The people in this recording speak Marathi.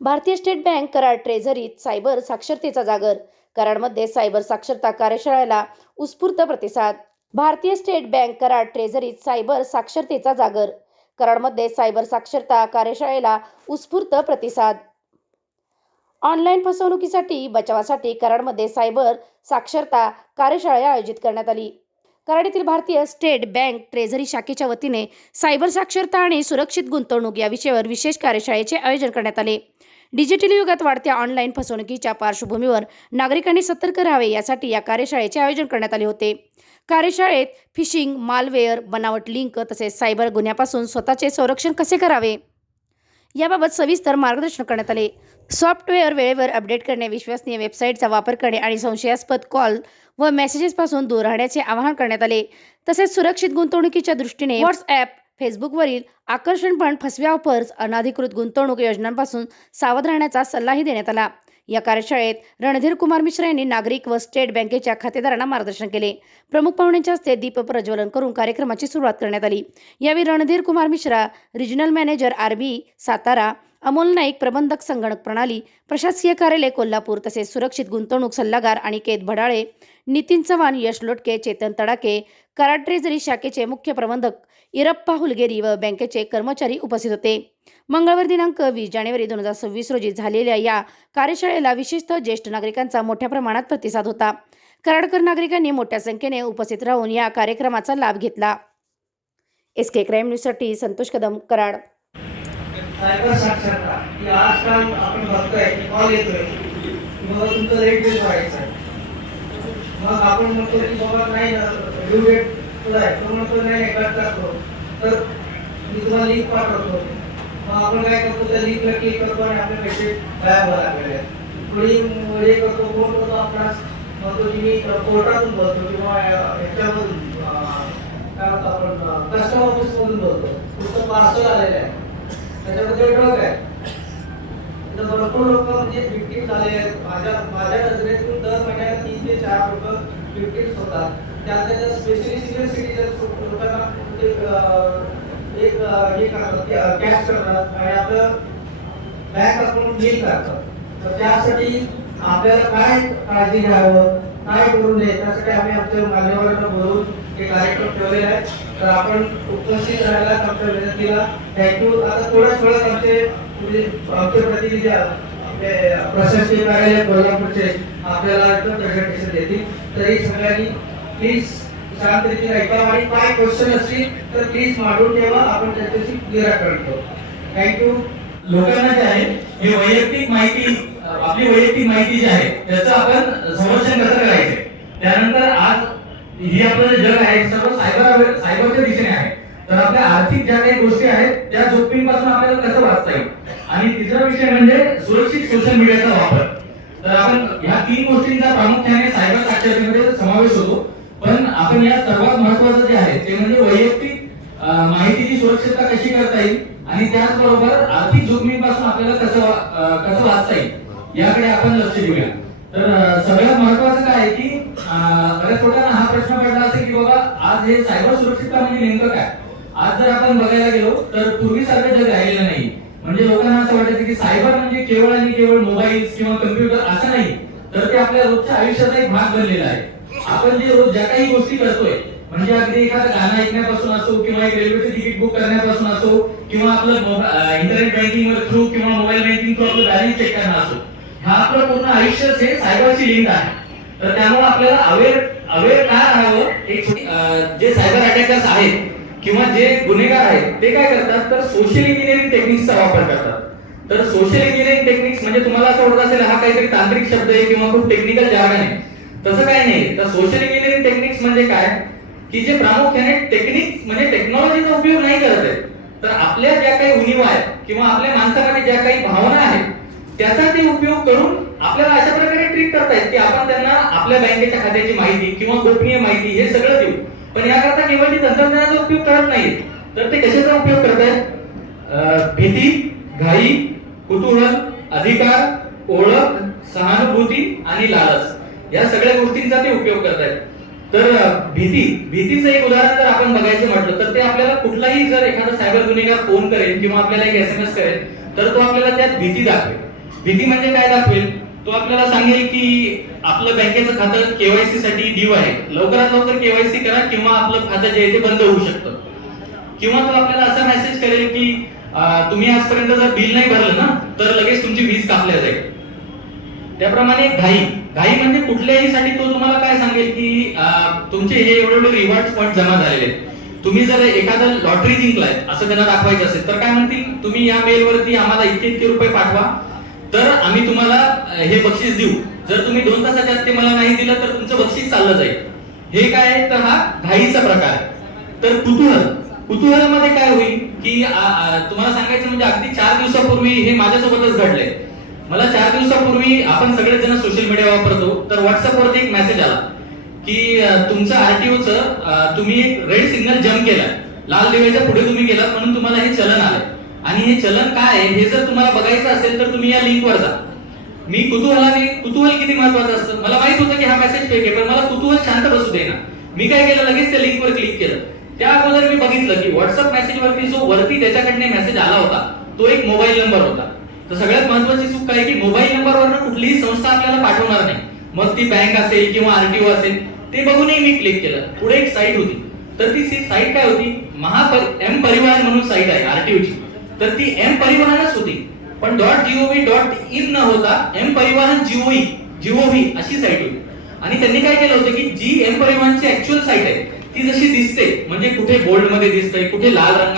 भारतीय स्टेट बँक कराड ट्रेझरीत सायबर साक्षरतेचा जागर. कराडमध्ये सायबर साक्षरता कार्यशाळेला उत्स्फूर्त प्रतिसाद. भारतीय स्टेट बँक कराड ट्रेझरीत सायबर साक्षरतेचा जागर. कराडमध्ये सायबर साक्षरता कार्यशाळेला उत्स्फूर्त प्रतिसाद. ऑनलाईन फसवणुकीसाठी बचावासाठी कराडमध्ये सायबर साक्षरता कार्यशाळा आयोजित करण्यात आली. कराड येथील भारतीय स्टेट बँक ट्रेझरी शाखेच्या वतीने सायबर साक्षरता आणि सुरक्षित गुंतवणूक या विषयावर विशेष कार्यशाळेचे आयोजन करण्यात आले. डिजिटल युगात वाढत्या ऑनलाईन फसवणुकीच्या पार्श्वभूमीवर नागरिकांनी सतर्क राहावे यासाठी या कार्यशाळेचे आयोजन करण्यात आले होते. कार्यशाळेत फिशिंग, मालवेअर, बनावट लिंक तसेच सायबर गुन्ह्यापासून स्वतःचे संरक्षण कसे करावे याबाबत सविस्तर मार्गदर्शन करण्यात आले. सॉफ्टवेअर वेळेवर अपडेट करणे, विश्वसनीय वेबसाईटचा वापर करणे आणि संशयास्पद कॉल व मेसेजेसपासून दूर राहण्याचे आवाहन करण्यात आले. तसेच सुरक्षित गुंतवणुकीच्या दृष्टीने व्हॉट्सॲप, फेसबुकवरील आकर्षणपण, फसव्या ऑफर्स, अनधिकृत गुंतवणूक योजनांपासून सावध राहण्याचा सल्लाही देण्यात आला. या कार्यशाळेत रणधीर कुमार मिश्रा यांनी नागरिक व स्टेट बँकेच्या खातेदारांना मार्गदर्शन केले. प्रमुख पाहुण्यांच्या हस्ते दीप प्रज्वलन करून कार्यक्रमाची सुरुवात करण्यात आली. यावेळी Randhir Kumar Mishra, regional manager RB Satara, Amol Naik, प्रबंधक संगणक प्रणाली, प्रशासकीय कार्यालय कोल्हापूर, तसेच सुरक्षित गुंतवणूक सल्लागार अनिकेत भडाळे, नितीन चव्हाण, यश लोटके, चेतन तडाके, कराड ट्रेझरी शाखेचे मुख्य प्रबंधक इरप्पा हुलगेरी व बँकेचे कर्मचारी उपस्थित होते. मंगळवार दिनांक 20 जानेवारी 2026 रोजी झालेल्या या कार्यशाळेला विशेषतः ज्येष्ठ नागरिकांचा मोठ्या प्रमाणात प्रतिसाद होता. कराडकर नागरिकांनी मोठ्या संख्येने उपस्थित राहून या कार्यक्रमाचा लाभ घेतला. SK क्राईम न्यूजसाठी संतोष कदम, कराड. सायबर साक्षरता की आजकाल आपण बघतोय की कॉल येतोय, मग तुमचं लेट बिल भरायचं, मग आपण म्हणतो की बाबा नाही ड्यू डेट पुढे आहे, तो म्हणतो नाही करतो, तर मी तुम्हाला लिंक पाठवतो. मग आपण काय करतो, त्या लिंकला क्लिक करतो आणि आपले पैसे गायब व्हायला लागले. थोडी हे करतो, फोन करतो आपणास, मग तो मी कोर्टातून बोलतो किंवा ह्याच्यामधून काय होतं आपण कस्टम ऑफिसमधून बोलतो, तुमचं पार्सल आलेलं आहे, त्याच्यामध्ये ड्रग आहे. तर भरपूर लोक म्हणजे विक्टीम झाले आहेत. माझ्या नजरेतून दर महिन्याला 3 ते 4 लोक विक्टीम्स होतात. त्यातल्या स्पेशली सिनियर सिटीजन लोकांना एक हे करतात, कॅश करतात आणि आपलं बँक अकाउंट लिंक करतात. तर त्यासाठी आपल्याला काय काळजी घ्यावं, काय करू नये, त्यासाठी आम्ही आमच्या मान्यवरांना बोलवून एक कार्यक्रम ठेवलेला आहे. तर आपण उपस्थित राहायला आमच्या विनंतीला थँक्यू. आता थोड्याच वेळात आमचे प्रतिनिधी आपले प्रशासकीय कार्यालय कोल्हापूरचे आपल्याला प्रेझेंटेशन देतील. तरी सगळ्यांनी प्लीज शांततेने ऐका आणि काय क्वेश्चन असतील तर प्लीज मांडून ठेवा, आपण त्याच्याशी क्लिअर करतो. थँक्यू. लोकांना जे आहे हे वैयक्तिक माहिती, आपली वैयक्तिक माहिती जी आहे त्याचं आपण संरक्षण कसं करायचं. त्यानंतर आज ही आपलं जे जग आहे सर्व सायबरच्या दिशेने आहे. तर आपल्या आर्थिक ज्या काही गोष्टी आहेत त्या जोखमींपासून आपल्याला कसं वाचता येईल. आणि तिसरा विषय म्हणजे सुरक्षित सोशल मीडियाचा वापर. तर आपण ह्या 3 गोष्टींचा प्रामुख्याने सायबर साक्षरतेमध्ये समावेश होतो. पण आपण या सर्वात महत्त्वाचं जे आहे ते म्हणजे वैयक्तिक माहितीची सुरक्षितता कशी करता येईल आणि त्याचबरोबर आर्थिक जोखमींपासून आपल्याला कसं वाचता येईल याकडे आपण लक्ष देऊया. तर सगळ्यात महत्त्वाचं काय आहे की बऱ्याच लोकांना हा प्रश्न पडला असेल की बाबा आज हे सायबर सुरक्षितता म्हणजे नेमकं काय. आज जर आपण बघायला गेलो तर पूर्वीसारखं जग राहिलेलं नाही. म्हणजे लोकांना असं वाटायचं की सायबर म्हणजे केवळ आणि केवळ मोबाईल किंवा कम्प्युटर असं नाही, तर ते आपल्या रोजच्या आयुष्याचा एक भाग बनलेला आहे. आपण जे रोज ज्या काही गोष्टी करतोय म्हणजे अगदी एखादं गाणं ऐकण्यापासून असो किंवा एक रेल्वेचं तिकीट बुक करण्यापासून असो किंवा आपलं इंटरनेट बँकिंग थ्रू किंवा मोबाईल बँकिंग थ्रू आपलं बॅलन्स चेक करणं असो, हा आपलं पूर्ण आयुष्यच हे सायबरची लिंक आहे. तर त्यामुळे आपल्याला अवेअर काय राहावं. एक जे सायबर अटॅकर्स आहेत किंवा जे गुन्हेगार आहेत ते काय करतात तर सोशल इंजिनिअरिंग टेक्निक्सचा वापर करतात. तर सोशल इंजिनिअरिंग टेक्निक्स म्हणजे तुम्हाला असं वाटत असेल हा काहीतरी तांत्रिक शब्द आहे किंवा खूप टेक्निकल जार्गन आहे, तसं काही नाही. तर सोशल इंजिनिअरिंग टेक्निक्स म्हणजे काय की जे प्रामुख्याने टेक्निक म्हणजे टेक्नॉलॉजीचा उपयोग नाही करत आहेत, तर आपल्या ज्या काही उणीवा आहेत किंवा आपल्या माणसामध्ये ज्या काही भावना आहेत त्याचा ते उपयोग करून आपल्याला अशा प्रकारे ट्रीट करतायत की आपण त्यांना आपल्या बँकेच्या खात्याची माहिती किंवा गोपनीय माहिती हे सगळं देऊ. पण याकरता केवळ ते तंत्रज्ञानाचा उपयोग करत नाहीत, तर ते कशाचा उपयोग करतायत. भीती, घाई, कुतूहल, अधिकार, ओळख, सहानुभूती आणि लालच या सगळ्या गोष्टींचा ते उपयोग करतायत. तर भीतीचं एक उदाहरण जर आपण बघायचं म्हटलं तर ते आपल्याला कुठलाही जर एखादा सायबर गुन्हेगार फोन करेल किंवा आपल्याला एक SMS करेल तर तो आपल्याला त्यात भीती दाखवेल. भीती म्हणजे काय दाखवेल, तो आपल्याला सांगेल की आपलं बँकेचं खातं केवायसी साठी ड्यू आहे, लवकरात लवकर केवायसी करा किंवा आपलं खातं जे आहे ते बंद होऊ शकतं. किंवा तो आपल्याला असा मेसेज करेल की तुम्ही आजपर्यंत जर बिल नाही भरलं ना तर लगेच तुमची वीज कापल्या जाईल. त्याप्रमाणे घाई म्हणजे कुठल्याही साठी तो तुम्हाला काय सांगेल की तुमचे हे एवढे रिवॉर्ड पॉईंट जमा झालेले आहेत. तुम्ही जर एखादं लॉटरी जिंकलाय असं त्यांना दाखवायचं असेल तर काय म्हणतील, तुम्ही या मेलवरती आम्हाला इतके रुपये पाठवा तर आम्ही तुम्हाला हे बक्षीस देऊ. जर तुम्ही 2 तासाच्या आत ते मला नाही दिलं तर तुमचं बक्षीस चाललं जाईल. हे काय आहे, तर हा घाईचा प्रकार आहे. तर कुतूहलमध्ये काय होईल की तुम्हाला सांगायचं म्हणजे अगदी 4 दिवसापूर्वी हे माझ्यासोबतच घडलंय. मला 4 दिवसापूर्वी आपण सगळेच जण सोशल मीडिया वापरतो, तर व्हॉट्सअपवरती एक मेसेज आला की तुमचं आरटीओचं तुम्ही एक रेड सिग्नल जम्प केलाय, लाल दिव्याच्या पुढे तुम्ही गेलात म्हणून तुम्हाला हे चलन आलंय. आणि हे चलन काय आहे हे जर तुम्हाला बघायचं असेल तर तुम्ही या लिंकवर जा. मी कुतूहल किती महत्वाचं असतं, मला माहित होतं की हा मेसेज फेक आहे, पण मला कुतूहल शांत बसू देईना. मी काय केलं, लगेच त्या लिंकवर क्लिक केलं. त्या अगोदर मी बघितलं की व्हॉट्सअप मेसेज वरती जो वरती त्याच्याकडे मेसेज आला होता तो एक मोबाईल नंबर होता. तर सगळ्यात महत्वाची चूक काय की मोबाईल नंबरवरनं कुठलीही संस्था आपल्याला पाठवणार नाही, मग ती बँक असेल किंवा आरटीओ असेल. ते बघूनही मी क्लिक केलं. पुढे एक साईट होती, तर ती साईट काय होती, एम परिवहन म्हणून साईट आहे आरटीओची. तर ती एम परिवहनच होती, पण .gov.in न होता एम परिवहन जीओव्ही अशी साईट होती. आणि त्यांनी काय केलं होतं की जी एम परिवहनची ऍक्च्युअल साईट आहे ती जशी दिसते, म्हणजे कुठे बोल्ड मध्ये दिसतंय, कुठे लाल रंग